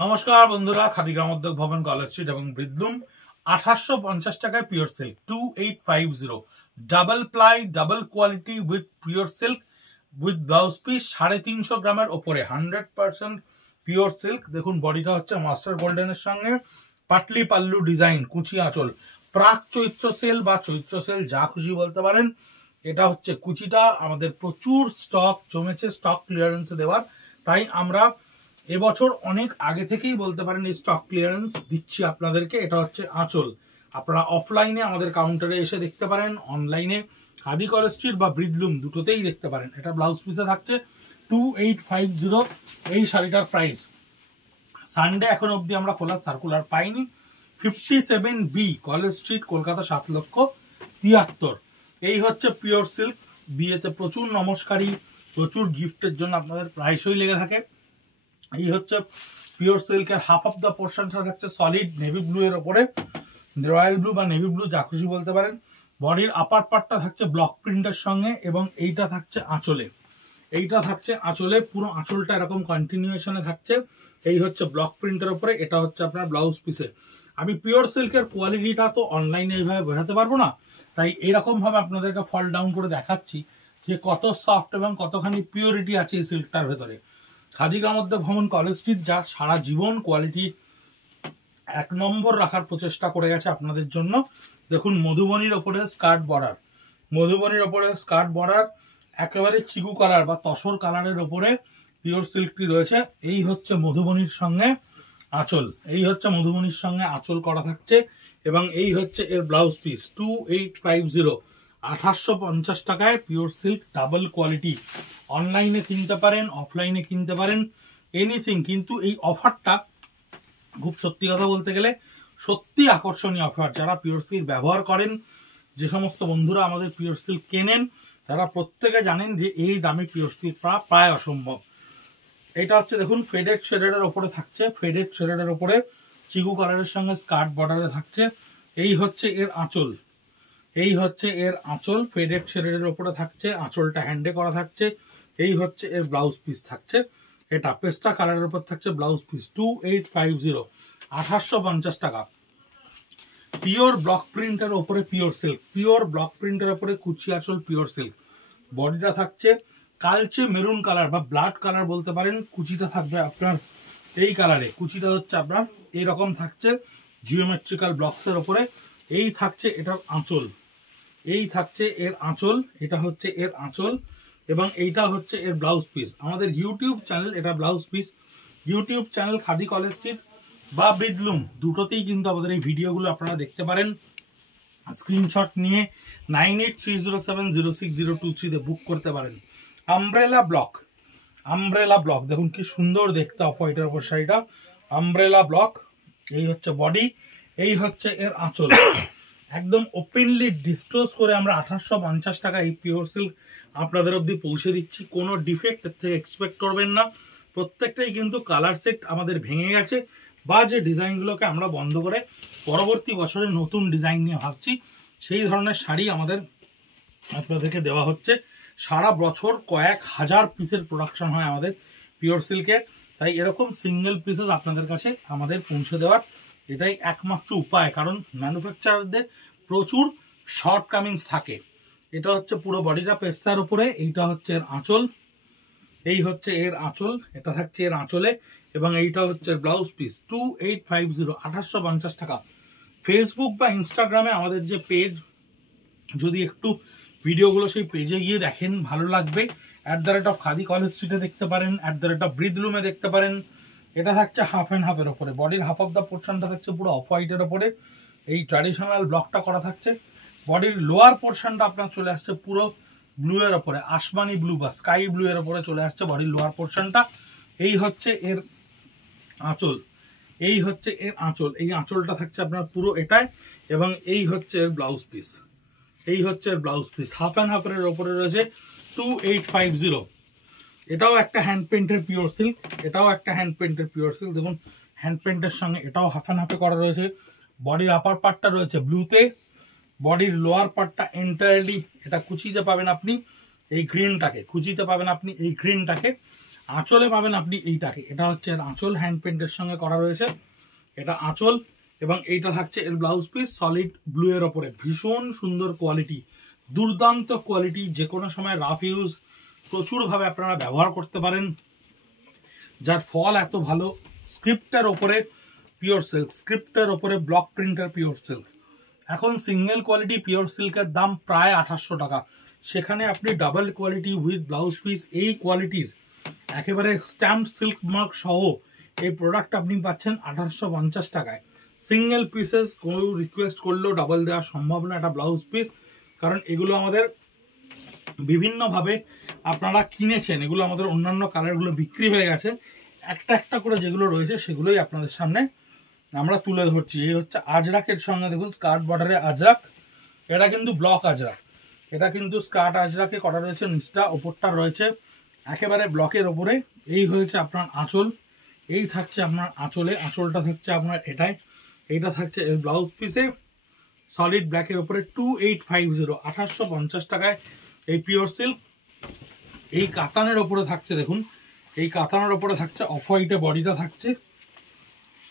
নমস্কার বন্ধুরা, খাদি গ্রামোদ্যোগ ভবন, কলেজ স্ট্রিট এবং ব্রিদলুম 2850 টাকায় pure silk 2850 double ply double quality with pure silk with blouse piece 350 গ্রামের ওপরে 100% পিওর সিল্ক। দেখুন বডিটা হচ্ছে মাস্টার গোল্ডেনের সঙ্গে পাটলি পাল্লু ডিজাইন, কুচি আঁচল, প্রাক চৈত্র সেল বা চৈত্র সেল যা খুশি বলতে পারেন। এটা হচ্ছে কুচিটা আমাদের প্রচুর স্টক জমেছে, স্টক ক্লিয়ারেন্সে দেওয়ার, তাই আমরা এবছর অনেক আগে থেকেই বলতে পারেন এই স্টক ক্লিয়ারেন্স দিচ্ছি আপনাদেরকে। এটা হচ্ছে আঁচল। আপনারা অফলাইনে আমাদের কাউন্টারে এসে দেখতে পারেন, অনলাইনে খাদি কলেজ স্ট্রিট বা ব্রিদলুম দুটোতেই দেখতে পারেন। এটা ব্লাউজ পিসে থাকছে 2850। এই শাড়িটার প্রাইস সানডে এখন অবধি আমরা খোলার সার্কুলার পাইনি। 57B college street, Kolkata 7,73,000। এই হচ্ছে পিওর সিল্ক। বিয়েতে প্রচুর নমস্কারী, প্রচুর গিফটের জন্য আপনাদের প্রাইসই লেগে থাকে। এই হচ্ছে পিওর সিল্কের হাফ অফ দ্য পোর্শনটা থাকছে সলিড নেভি ব্লু এর উপরে, রয়্যাল ব্লু বা নেভি ব্লু যা খুশি বলতে পারেন। বডির আপার পার্টটা থাকছে ব্লক প্রিন্টের সঙ্গে এবং এইটা থাকছে আঁচলে। এইটা থাকছে আঁচলে, পুরো আঁচলটা এরকম কন্টিনিউশনে থাকছে। এই হচ্ছে ব্লক প্রিন্টের উপরে, এটা হচ্ছে আপনার ব্লাউজ পিসে। আমি পিওর সিল্কের কোয়ালিটিটা তো অনলাইনে এইভাবে বোঝাতে পারবো না, তাই এরকম ভাবে আপনাদেরকে ফল ডাউন করে দেখাচ্ছি যে কত সফট এবং কতখানি পিওরিটি আছে এই সিল্কটার ভেতরে। খাদি গ্রামোদ্যোগ ভবন, কলেজ স্ট্রিট যা সারা জীবন কোয়ালিটি 1 নম্বর রাখার প্রচেষ্টা করে গেছে আপনাদের জন্য। দেখুন মধুবনীর ওপরে স্কার্ট বর্ডার, মধুবনীর ওপরে স্কার্ট বর্ডার, একেবারে চিকু কালার বা তসর কালারের ওপরে পিওর সিল্কটি রয়েছে। এই হচ্ছে মধুবনীর সঙ্গে আঁচল, এই হচ্ছে মধুবনীর সঙ্গে আঁচল করা থাকছে এবং এই হচ্ছে এর ব্লাউজ পিস 2850 2850 টাকায় পিওর সিল্ক ডাবল কোয়ালিটি। অনলাইনে কিনতে পারেন, অফলাইনে কিনতে পারেন, এনিথিং। কিন্তু এই অফারটা খুব সত্যি কথা বলতে গেলে সত্যি আকর্ষণীয় অফার। যারা পিওর সিল্ক ব্যবহার করেন, যে সমস্ত বন্ধুরা আমাদের পিওর সিল্ক কেনেন, তারা প্রত্যেকে জানেন যে এই দামে পিওর সিল্ক প্রায় অসম্ভব। এটা হচ্ছে দেখুন ফেডেড শেডের ওপরে থাকছে, ফেডেড শেডের ওপরে চিকু কালারের সঙ্গে স্কার্ট বর্ডারে থাকছে। এই হচ্ছে এর আঁচল, এই হচ্ছে এর আঁচল, ফেডেড শেডের ওপরে থাকছে, আঁচলটা হ্যান্ডে করা থাকছে। এই হচ্ছে এর ব্লাউজ পিস থাকছে, এটা পেস্তা কালারের উপর থাকছে ব্লাউজ পিস 2850 2850 টাকা। পিওর ব্লক প্রিন্টের ওপরে পিওর সিল্ক, পিওর ব্লক প্রিন্টের ওপরে কুচি আঁচল পিওর সিল্ক। বডিটা থাকছে কালচে মেরুন কালার বা ব্লাড কালার বলতে পারেন। কুচিটা থাকবে আপনার এই কালারে, কুচিটা হচ্ছে আপনার এইরকম থাকছে জিওমেট্রিক্যাল ব্লকসের ওপরে। এই থাকছে এটার আঁচল, এই থাকছে এর আঁচল, এটা হচ্ছে এর আঁচল এবং এইটা হচ্ছে এর ব্লাউজ পিস। আমাদের ইউটিউব চ্যানেল, এটা blouse piece. YouTube channel khadi college street বা ব্রিদলুম দুটোতেই কিন্তু আমাদের এই ভিডিওগুলো আপনারা দেখতে পারেন। স্ক্রিনশট নিয়ে 9830706023 তে বুক করতে পারেন। আমব্রেলা ব্লক, আমব্রেলা ব্লক দেখুন কি সুন্দর দেখতে, অফ হোয়াইটের উপর শাড়িটা আমব্রেলা ব্লক। এই হচ্ছে বডি, এই হচ্ছে এর আঁচল। একদম ওপেনলি ডিসক্লোজ করে আমরা 2850 টাকা এই পিওর সিল্ক আপনাদের অবধি পৌঁছে দিচ্ছি। কোনো ডিফেক্ট এর থেকে এক্সপেক্ট করবেন না। প্রত্যেকটাই কিন্তু কালার সেট আমাদের ভেঙে গেছে বা যে ডিজাইনগুলোকে আমরা বন্ধ করে পরবর্তী বছরে নতুন ডিজাইন নিয়ে ভাবছি, সেই ধরনের শাড়ি আমাদের আপনাদেরকে দেওয়া হচ্ছে। সারা বছর কয়েক হাজার পিসের প্রোডাকশন হয় আমাদের পিওর সিল্কের, তাই এরকম সিঙ্গেল পিসেস আপনাদের কাছে আমাদের পৌঁছে দেওয়ার এটাই একমাত্র উপায়, কারণ ম্যানুফ্যাকচারারদের প্রচুর শর্ট কামিংস থাকে। এটা হচ্ছে পুরো বডিটা পেস্তার উপরে, এইটা হচ্ছে এর আঁচল, এই হচ্ছে এর আঁচল, এটা থাকছে এর আঁচলে এবং এইটা হচ্ছে ব্লাউজ পিস 2850 2850 টাকা। ফেসবুক বা ইনস্টাগ্রামে আমাদের যে পেজ, যদি একটু ভিডিওগুলো সেই পেজে গিয়ে দেখেন ভালো লাগবে। @খাদি কলেজ স্ট্রিটে দেখতে পারেন, @ব্রিদলুমে দেখতে পারেন। এটা থাকছে হাফ অ্যান্ড হাফের ওপরে, বডির হাফ অফ দ্য পোর্শনটা থাকছে পুরো অফ হোয়াইটের ওপরে, এই ট্র্যাডিশনাল ব্লকটা করা থাকছে। বডির লোয়ার পোর্শনটা আপনার চলে আসছে পুরো ব্লু এর ওপরে, আসমানি ব্লু বা স্কাই ব্লু এর ওপরে চলে আসছে বডির লোয়ার পোর্শনটা। এই হচ্ছে এর আঁচল, এই হচ্ছে এর আঁচল, এই আঁচলটা থাকছে আপনার পুরো এটায় এবং এই হচ্ছে এর ব্লাউজ পিস, এই হচ্ছে এর ব্লাউজ পিস। হাফ অ্যান্ড হাফের ওপরে রয়েছে 2850। এটাও একটা হ্যান্ড পেন্টের পিওর সিল্ক, এটাও একটা হ্যান্ড পেন্টের পিওর সিল্ক। দেখুন হ্যান্ড পেন্টের সঙ্গে এটাও হাফ অ্যান্ড হাফে করা রয়েছে। বডির আপার পার্টটা রয়েছে ব্লুতে, বডির লোয়ার পার্টটা এন্টায়ারলি এটা কুচিতে পাবেন আপনি এই গ্রিনটাকে, কুচিতে পাবেন আপনি এই গ্রিনটাকে। আঁচলে পাবেন আপনি এইটাকে, এটা হচ্ছে আঁচল, হ্যান্ড পেন্টের সঙ্গে করা রয়েছে, এটা আঁচল। এবং এইটা থাকছে এর ব্লাউজ পিস, সলিড ব্লু এর ওপরে, ভীষণ সুন্দর কোয়ালিটি, দুর্দান্ত কোয়ালিটি, যে কোনো সময় রাফ ইউজ প্রচুরভাবে আপনারা ব্যবহার করতে পারেন, যার ফল এত ভালো। স্ক্রিপ্টের ওপরে পিওর সিল্ক, স্ক্রিপ্টের ওপরে ব্লক প্রিন্টার পিওর সিল্ক। এখন সিঙ্গেল কোয়ালিটি পিওর সিল্কের দাম প্রায় 2800 টাকা, সেখানে আপনি double quality with blouse piece এই কোয়ালিটির একেবারে স্ট্যাম্প সিল্ক মার্ক সহ এই প্রোডাক্ট আপনি পাচ্ছেন 1850 টাকায়। সিঙ্গেল পিসেস কোনো রিকোয়েস্ট করলেও ডাবল দেওয়া সম্ভব না একটা ব্লাউজ পিস, কারণ এগুলো আমাদের বিভিন্নভাবে আপনারা কিনেছেন, এগুলো আমাদের অন্যান্য কালারগুলো বিক্রি হয়ে গেছে, একটা একটা করে যেগুলো রয়েছে সেগুলোই আপনাদের সামনে আমরা তুলে ধরছি। এই হচ্ছে আজরাকের সঙ্গে দেখুন স্কার্ট বর্ডারে আজরাক, এটা কিন্তু ব্লক আজরাক, এটা কিন্তু স্কার্ট আজরাকে করা রয়েছে, নিচটা ওপরটা রয়েছে একেবারে ব্লকের ওপরে। এই হয়েছে আপনার আঁচল, এই থাকছে আপনার আঁচলে, আঁচলটা থাকছে আপনার এটায়, এইটা থাকছে ব্লাউজ পিসে সলিড ব্ল্যাকের ওপরে 2850, 2850 টাকায় এই পিওর সিল্ক। এই কাতানের ওপরে থাকছে দেখুন, এই কাতানের ওপরে থাকছে অফ হোয়াইটে বডিটা থাকছে,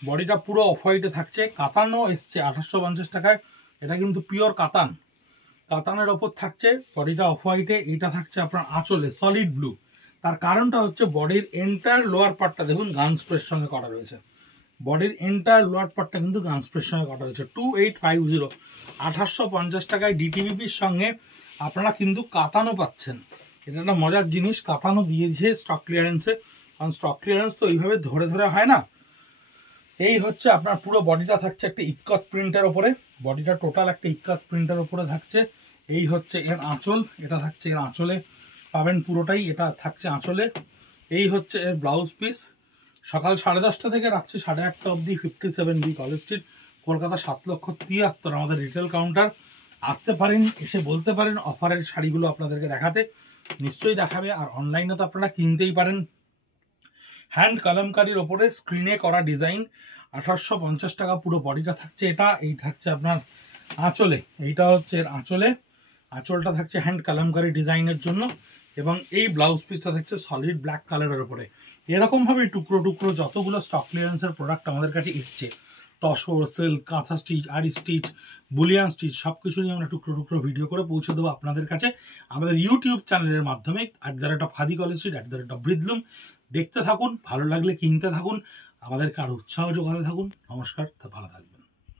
বডিটা পুরো অফ হোয়াইটে থাকছে, কাতানও এসছে 2850 টাকায়, এটা কিন্তু পিওর কাতান, কাতানের ওপর থাকছে বডিটা অফ হোয়াইটে, এইটা থাকছে আপনার আঁচলে সলিড ব্লু। তার কারণটা হচ্ছে বডির এন্টায়ার লোয়ার পার্টটা দেখুন গান স্প্রের সঙ্গে করা রয়েছে, বডির এন্টায়ার লোয়ার পার্টটা কিন্তু গান স্প্রের সঙ্গে করা রয়েছে। 2850, 2850 টাকায় ডিটিভিপির সঙ্গে আপনারা কিন্তু কাতানও পাচ্ছেন। এটা একটা মজার জিনিস, কাতানও দিয়ে দিয়েছে স্টক ক্লিয়ারেন্সে, কারণ স্টক ক্লিয়ারেন্স তো এইভাবে ধরে ধরে হয় না। এই হচ্ছে আপনার পুরো বডিটা থাকছে একটা ইক্কত প্রিন্টের ওপরে, বডিটা টোটাল একটা ইক্কত প্রিন্টের ওপরে থাকছে। এই হচ্ছে এর আঁচল, এটা থাকছে এর আঁচলে পাবেন পুরোটাই, এটা থাকছে আঁচলে। এই হচ্ছে এর ব্লাউজ পিস। সকাল 10:30 থেকে রাত্রি 8:30 অবধি 57B কলেজ স্ট্রিট, কলকাতা 7,73,000 আমাদের রিটেল কাউন্টার। আসতে পারেন, এসে বলতে পারেন অফারের শাড়িগুলো আপনাদেরকে দেখাতে, নিশ্চয়ই দেখাবে। আর অনলাইনে তো আপনারা কিনতেই পারেন। হ্যান্ড কলমকারির ওপরে স্ক্রিনে করা ডিজাইন, 1850 টাকা পুরো বডিটা থাকছে এটা। এই থাকছে আপনার আঁচলে, এইটা হচ্ছে এর আঁচলে, আঁচলটা থাকছে হ্যান্ড কলমকারি ডিজাইনের জন্য, এবং এই ব্লাউজ পিসটা থাকছে সলিড ব্ল্যাক কালারের উপরে। এরকমভাবে টুকরো টুকরো যতগুলো স্টক ক্লিয়ারেন্সের প্রোডাক্ট আমাদের কাছে এসছে, তসর, সিল্ক, কাঁথা স্টিচ, আরি স্টিচ, বুলিয়ান স্টিচ, সব কিছু নিয়ে আমরা টুকরো টুকরো ভিডিও করে পৌঁছে দেবো আপনাদের কাছে আমাদের ইউটিউব চ্যানেলের মাধ্যমে @খাদি কলেজ স্ট্রিট, @ব্রিদলুম। দেখতে থাকুন, ভালো লাগলে কিনতে থাকুন, আমাদেরকে আরো উৎসাহ যোগাতে থাকুন। নমস্কার, ভালো থাকবেন।